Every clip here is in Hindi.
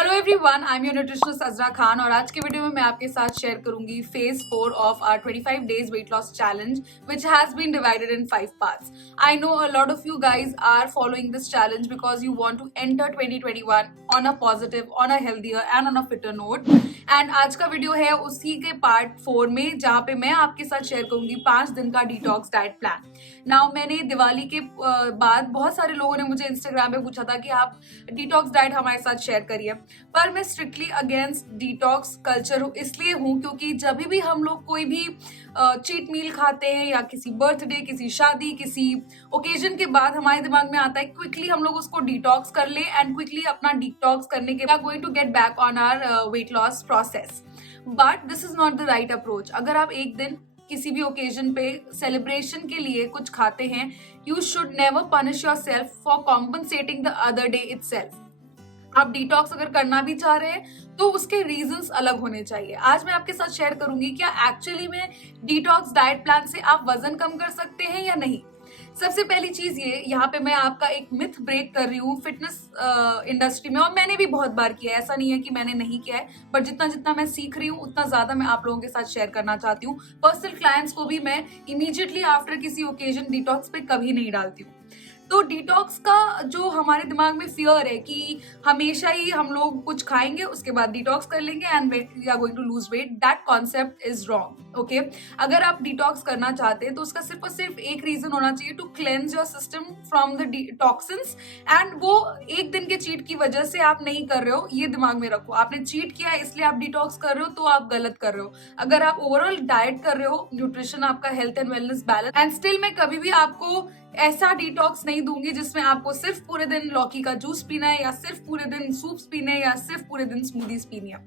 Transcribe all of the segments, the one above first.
Hello everyone, I am your nutritionist Azra Khan और आज के वीडियो में मैं आपके साथ शेयर करूंगी phase 4 of our 25 days weight loss challenge which has been divided in 5 parts. I know a lot of you guys are following this challenge because you want to enter 2021 on a positive, on a healthier and on a fitter note. And आज का वीडियो है उसी के पार्ट 4 में, जहाँ पे मैं आपके साथ शेयर करूंगी 5 दिन का डिटॉक्स डाइट प्लान. नाउ मैंने दिवाली के बाद बहुत सारे लोगों ने मुझे इंस्टाग्राम पे पूछा था कि आप डिटॉक्स डाइट हमारे साथ शेयर करिए, पर मैं स्ट्रिक्टली अगेंस्ट डिटॉक्स कल्चर इसलिए हूँ क्योंकि जब भी हम लोग कोई भी चीट मील खाते हैं या किसी बर्थडे, किसी शादी, किसी ओकेजन के बाद हमारे दिमाग में आता है क्विकली हम लोग उसको डिटॉक्स कर ले एंड क्विकली अपना डिटॉक्स करने के बाद going to get back on our weight loss process. But this is not the right approach. अगर आप एक दिन किसी भी ओकेजन पे सेलिब्रेशन के लिए कुछ खाते हैं, you should never punish your self for compensating the other day itself. आप डिटॉक्स अगर करना भी चाह रहे हैं तो उसके रीजंस अलग होने चाहिए. आज मैं आपके साथ शेयर करूंगी क्या एक्चुअली में डिटॉक्स डाइट प्लान से आप वजन कम कर सकते हैं या नहीं. सबसे पहली चीज ये, यहाँ पे मैं आपका एक मिथ ब्रेक कर रही हूँ फिटनेस इंडस्ट्री में, और मैंने भी बहुत बार किया है, ऐसा नहीं है कि मैंने नहीं किया है, पर जितना जितना मैं सीख रही हूँ उतना ज्यादा मैं आप लोगों के साथ शेयर करना चाहती हूँ. पर्सनल क्लाइंट्स को भी मैं इमीडिएटली आफ्टर किसी ओकेजन डिटॉक्स पे कभी नहीं डालती हूँ. तो डिटॉक्स का जो हमारे दिमाग में फियर है कि हमेशा ही हम लोग कुछ खाएंगे उसके बाद डिटॉक्स कर लेंगे and we are going to lose weight, that concept is wrong. Okay, अगर आप डिटॉक्स करना चाहते हैं तो उसका सिर्फ और सिर्फ एक रीजन होना चाहिए, to cleanse your system from the toxins. And वो एक दिन के चीट की वजह से आप नहीं कर रहे हो, ये दिमाग में रखो. आपने चीट किया है इसलिए आप डिटॉक्स कर रहे हो तो आप गलत कर रहे हो. अगर आप ओवरऑल डाइट कर रहे हो, न्यूट्रिशन आपका health and wellness balance, and still मैं कभी भी आपको ऐसा डिटॉक्स नहीं दूंगी जिसमें आपको सिर्फ पूरे दिन लौकी का जूस पीना है या सिर्फ पूरे दिन सूप्स पीने हैं या सिर्फ पूरे दिन स्मूदीज पीनी है.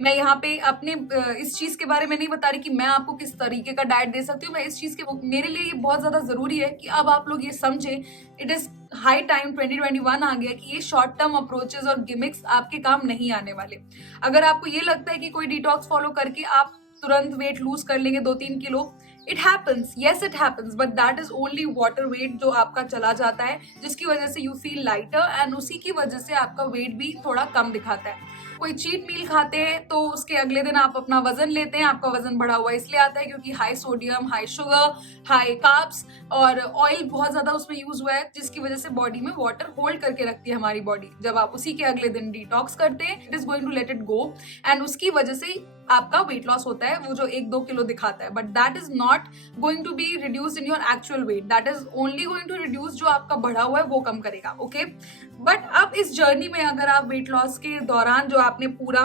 मैं यहाँ पे अपने इस चीज के बारे में नहीं बता रही कि मैं आपको किस तरीके का डाइट दे सकती हूँ. मैं इस चीज के, मेरे लिए ये बहुत ज्यादा जरूरी है कि अब आप लोग ये समझे. इट इज हाई टाइम, 2021 आ गया कि ये शॉर्ट टर्म अप्रोचेस और गिमिक्स आपके काम नहीं आने वाले. अगर आपको ये लगता है कि कोई डिटॉक्स फॉलो करके आप तुरंत वेट लूज कर लेंगे 2-3 kilo, it happens, yes it happens, but that is only water weight जो आपका चला जाता है, जिसकी वजह से यू फील लाइटर एंड उसी की वजह से आपका वेट भी थोड़ा कम दिखाता है. कोई चीट मील खाते हैं तो उसके अगले दिन आप अपना वजन लेते हैं, आपका वजन बढ़ा हुआ इसलिए आता है क्योंकि high sodium, high sugar, high carbs और ऑयल बहुत ज्यादा उसमें यूज हुआ है, जिसकी वजह से बॉडी में वाटर होल्ड करके रखती है हमारी बॉडी. जब आप उसी के अगले दिन डिटॉक्स करते हैं, it is going to let it go and उसकी वजह से आपका वेट लॉस होता है, वो जो 1-2 किलो दिखाता है. But that is not going to be reduce in your actual weight, that is only going to reduce जो आपका बढ़ा हुआ है वो कम करेगा. ओके, बट अब इस जर्नी में अगर आप वेट लॉस के दौरान जो आपने पूरा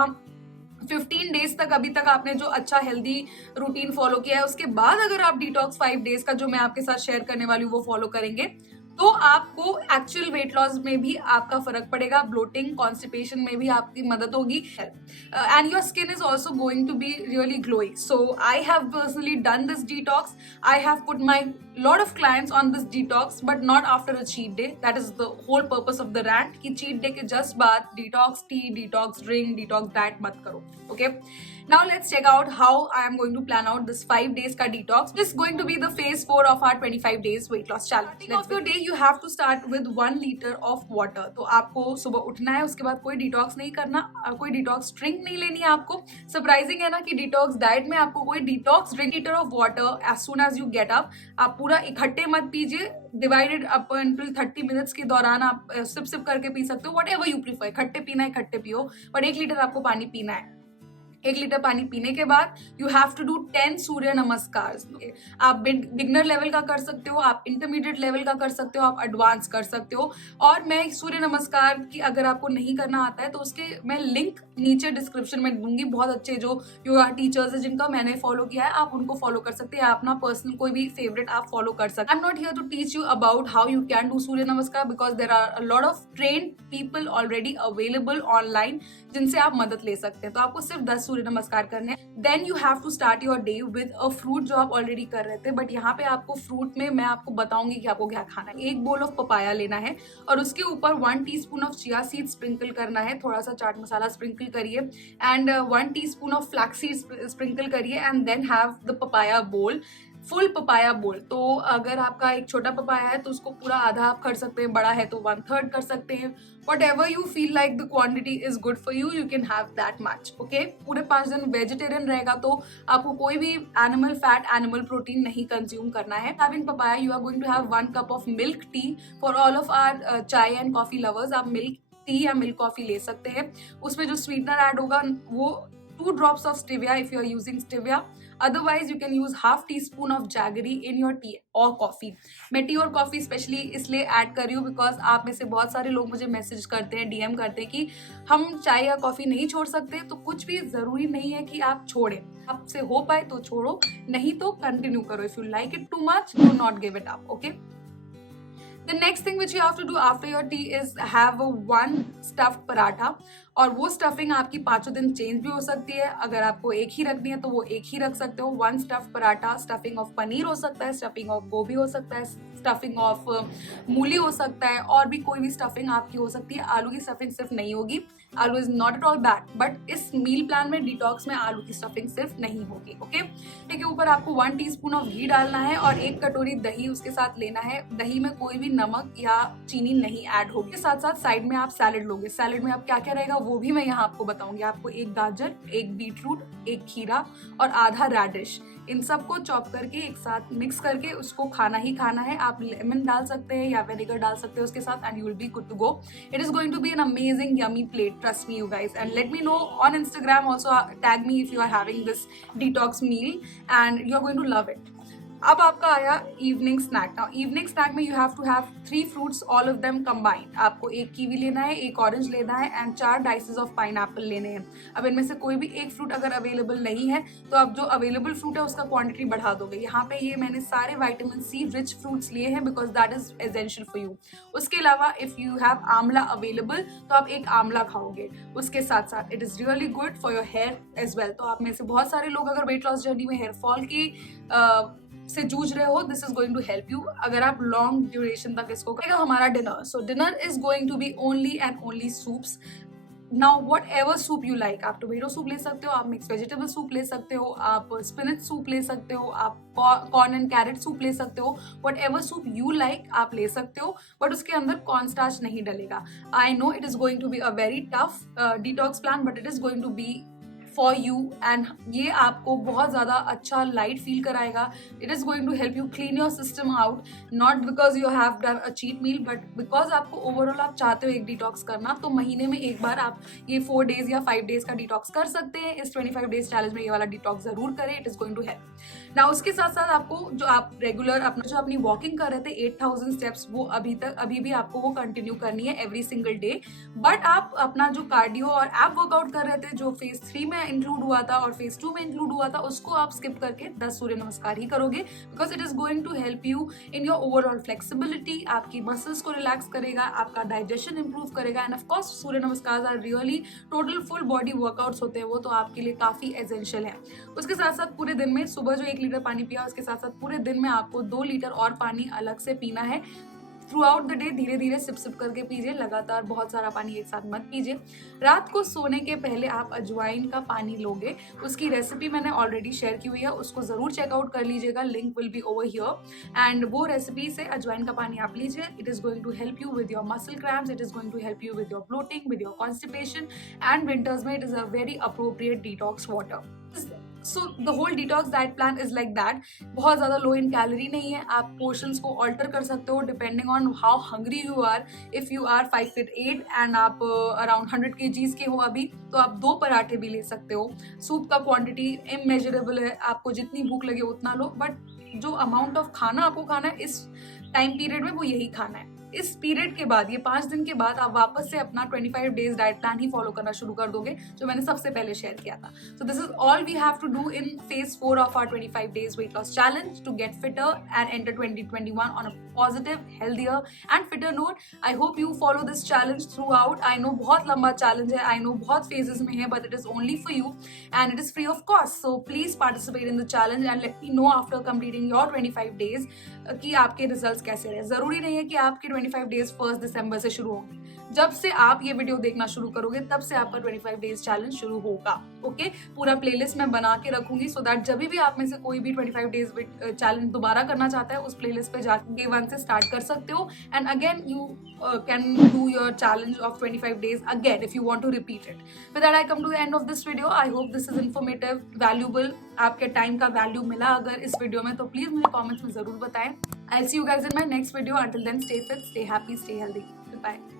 15 डेज तक अभी तक आपने जो अच्छा हेल्दी रूटीन फॉलो किया है, उसके बाद अगर आप डिटॉक्स 5 डेज का जो मैं आपके साथ शेयर करने वाली हूँ वो फॉलो करेंगे, तो आपको एक्चुअल वेट लॉस में भी आपका फर्क पड़ेगा. ब्लोटिंग, कॉन्स्टिपेशन में भी आपकी मदद होगी and your skin is also going to be really glowing. So I have personally done this detox. I have put my lot of clients on this detox, but not after a cheat day. That is the whole purpose of the rant कि cheat day के just बाद detox tea, detox drink, detox diet मत करो. Okay, now let's check out how I am going to plan out this 5 days का detox. This is going to be the phase 4 of our 25 days weight loss challenge. Starting of your day, you have to start with 1 liter of water. तो आपको सुबह उठना है, उसके बाद कोई detox नहीं करना, कोई detox drink नहीं लेनी है आपको. Surprising है ना कि detox diet में आपको कोई detox drink, liter of water as soon as you get up. आप पूरा इकट्ठे मत पीजिए, डिवाइडेड अप अनटिल 30 मिनट्स के दौरान आप सिप सिप करके पी सकते हो, वट एवर यू प्रीफर. इकट्ठे पीना है इकट्ठे पियो, बट 1 लीटर आपको पानी पीना है. 1 लीटर पानी पीने के बाद यू हैव टू डू 10 सूर्य नमस्कार. आप बिगनर लेवल का कर सकते हो, आप इंटरमीडिएट लेवल का कर सकते हो, आप एडवांस कर सकते हो. और मैं सूर्य नमस्कार की अगर आपको नहीं करना आता है तो उसके मैं लिंक नीचे डिस्क्रिप्शन में दूंगी. बहुत अच्छे जो योगा टीचर्स है जिनका मैंने फॉलो किया है, आप उनको फॉलो कर सकते हैं. आप अपना पर्सनल कोई भी फेवरेट आप फॉलो कर सकते हैं. I am not here to teach you about how you can do Surya Namaskar because there are a lot of trained people already available online जिनसे आप मदद ले सकते हैं. तो आपको सिर्फ 10 सूर्य नमस्कार करने हैं. Then you have to start your day with a fruit जो आप ऑलरेडी कर रहे थे, बट यहाँ पे आपको फ्रूट में मैं आपको बताऊंगी कि आपको क्या खाना है. 1 बोल ऑफ पपाया लेना है और उसके ऊपर 1 teaspoon of chia seed sprinkle करना है. थोड़ा सा चाट मसाला स्प्रिंकल करिए and 1 teaspoon of flax seed sprinkle करिए and then have the papaya bowl. Full papaya bowl. तो अगर आपका एक छोटा पपाया है तो उसको पूरा आधा आप कर सकते हैं, बड़ा है तो 1/3 कर सकते हैं। Whatever you feel like the quantity is good for you, you can have that much. Okay, पूरे 5 दिन वेजिटेरियन रहेगा तो आपको कोई भी एनिमल फैट, एनिमल प्रोटीन नहीं कंज्यूम करना है। Having papaya you are going to have 1 cup of milk tea. For all of our chai and coffee lovers, आप मिल्क टी या मिल्क कॉफी ले सकते हैं। उसमें जो स्वीटनर ऐड होगा वो 2 drops of stevia if you are using stevia. Otherwise you can use half teaspoon of jaggery in your tea or coffee. मैं टी और कॉफी स्पेशली इसलिए ऐड कर रही हूँ बिकॉज आप में से बहुत सारे लोग मुझे मैसेज करते हैं, डीएम करते हैं कि हम चाय या कॉफी नहीं छोड़ सकते। तो कुछ भी जरूरी नहीं है कि आप छोड़ें, आपसे हो पाए तो छोड़ो, नहीं तो कंटिन्यू करो। If you like it too much, do not give it up. Okay, The next thing which you have to do after your tea is have a 1 stuffed paratha. और वो स्टफिंग आपकी 5 दिन चेंज भी हो सकती है। अगर आपको एक ही रखनी है तो वो एक ही रख सकते हो। 1 stuffed paratha, stuffing of paneer हो सकता है, स्टफिंग ऑफ गोभी हो सकता है, स्टफिंग ऑफ मूली हो सकता है, और भी कोई भी स्टफिंग आपकी हो सकती है। आलू की स्टफिंग सिर्फ नहीं होगी। आलू is not at all bad, but इस मील प्लान में, डिटॉक्स में आलू की स्टफिंग सिर्फ नहीं होगी। ओके, के ऊपर आपको 1 टीस्पून ऑफ घी डालना है और 1 कटोरी दही उसके साथ लेना है। दही में कोई भी नमक या चीनी नहीं ऐड होगी। इसके साथ साथ साइड में आप सैलेड लोगे। सैलेड में आप क्या क्या रहेगा वो भी मैं यहाँ आपको बताऊंगी। आपको 1 गाजर, 1 बीटरूट, 1 खीरा और आधा रेडिश, इन सबको चॉप करके एक साथ मिक्स करके उसको खाना ही खाना है। आप लेमन डाल सकते हैं या विनेगर डाल सकते हैं उसके साथ, and you will be good to go. It is going to be an amazing yummy plate, trust me you guys, and let me know on Instagram also, tag me if you are having this detox meal and you are going to love it. अब आपका आया evening snack. Now evening snack में you have to have 3 fruits, all of them combined. आपको 1 कीवी लेना है, 1 ऑरेंज लेना है एंड 4 डाइसेस ऑफ पाइनएप्पल लेने हैं। अब इनमें से कोई भी एक फ्रूट अगर अवेलेबल नहीं है तो आप जो अवेलेबल फ्रूट है उसका क्वांटिटी बढ़ा दोगे। यहाँ पे ये मैंने सारे विटामिन सी रिच फ्रूट्स लिए हैं because that is essential for you. उसके अलावा if you have amla available तो आप 1 आंवला खाओगे। उसके साथ साथ it is really good for your hair as well. तो आप में से बहुत सारे लोग अगर वेट लॉस जर्नी में हेयर फॉल की से जूझ रहे हो, this is going to help you. अगर आप लॉन्ग ड्यूरेशन तक इसको करेगा। हमारा dinner, so dinner is going to be only and only soups. Now whatever soup you like, आप टोमेटो सूप ले सकते हो, आप मिक्स वेजिटेबल सूप ले सकते हो, आप स्पिनच सूप ले सकते हो, आप कॉर्न एंड कैरेट सूप ले सकते हो। What ever soup you like आप ले सकते हो, बट उसके अंदर कॉर्न स्टार्च नहीं डलेगा। I know it is going to be a very tough detox plan, but it is going to be for you and ये आपको बहुत ज़्यादा अच्छा लाइट फील कराएगा। It is going to help you clean your system out, not because you have done a cheat meal, but because आपको ओवरऑल आप चाहते हो एक डिटॉक्स करना। तो महीने में एक बार आप ये 4 डेज या 5 डेज का डिटॉक्स कर सकते हैं। इस 25 डेज चैलेंज में ये वाला डिटॉक्स जरूर करें, it is going to help. ना उसके साथ साथ आपको जो आप रेगुलर अपनी वॉकिंग कर रहे थे 8000 स्टेप्स, वो अभी भी आपको वो कंटिन्यू करनी है एवरी सिंगल डे। बट आप अपना जो कार्डियो और ऐप वर्कआउट कर रहे थे जो फेज 3 में इंक्लूड हुआ था और फेज 2 में इंक्लूड हुआ था, उसको आप स्किप करके 10 सूर्य नमस्कार ही करोगे because it is going to help you in your overall flexibility. आपकी मसल्स को रिलैक्स करेगा, आपका डाइजेशन इंप्रूव करेगा, and of course Surya Namaskar are really total full body workouts होते हैं वो तो आपके लिए काफी एसेंशियल है। उसके साथ साथ पूरे दिन में सुबह जो 1 लीटर पानी पिया, उसके साथ साथ पूरे दिन में आपको 2 लीटर और पानी अलग से पीना है। थ्रू आउट द डे धीरे धीरे सिप सिप करके पीजिए, लगातार बहुत सारा पानी एक साथ मत पीजिए। रात को सोने के पहले आप अजवाइन का पानी लोगे, उसकी रेसिपी मैंने ऑलरेडी शेयर की हुई है, उसको जरूर चेकआउट कर लीजिएगा, link will be over here. And वो रेसिपी से अजवाइन का पानी आप लीजिए। It is going to help you with your muscle cramps, it is going to help you with your bloating, with your constipation, and winters में it is a very appropriate detox water. So the whole detox diet plan is like that. बहुत ज़्यादा लो इन कैलोरी नहीं है, आप पोर्शंस को ऑल्टर कर सकते हो depending on how hungry you are. If you are 5'8" and आप अराउंड 100 kgs के हो अभी, तो आप 2 पराठे भी ले सकते हो। सूप का क्वांटिटी इमेजरेबल है, आपको जितनी भूख लगे उतना लो, बट जो अमाउंट ऑफ खाना आपको खाना है इस टाइम पीरियड में वो यही खाना है। इस पीरियड के बाद, ये 5 दिन के बाद आप वापस से अपना 25 डेज डाइट प्लान ही फॉलो करना शुरू कर दोगे जो मैंने सबसे पहले शेयर किया था। So this is all we have to do in phase 4 of our 25 days weight loss challenge to get fitter and enter 2021 on a positive, healthier and fitter note. I hope you follow this challenge throughout. I know बहुत लंबा चैलेंज है, आई नो बहुत फेजेस में है, but it is only for you and it is free of cost. So please participate in the challenge and let me know after completing your 25 days कि आपके रिजल्ट्स कैसे रहे। जरूरी नहीं है कि आपके 25 डेज 1 दिसंबर से शुरू होंगे, जब से आप ये वीडियो देखना शुरू करोगे तब से आपका 25 डेज चैलेंज शुरू होगा। ओके, पूरा प्लेलिस्ट मैं बना के रखूंगी सो दैट जब भी आप में से कोई भी 25 डेज चैलेंज दोबारा करना चाहता है उस प्लेलिस्ट पे जाके डे 1 से स्टार्ट कर सकते हो and again you can do your challenge of 25 days again if you want to repeat it. With that I come to the end of this video. I hope this is informative, valuable. आपके टाइम का वैल्यू मिला अगर इस वीडियो में तो प्लीज मुझे कमेंट्स में जरूर बताएं. I'll see you guys in my next video. Until then, stay fit, stay happy, stay healthy. Goodbye.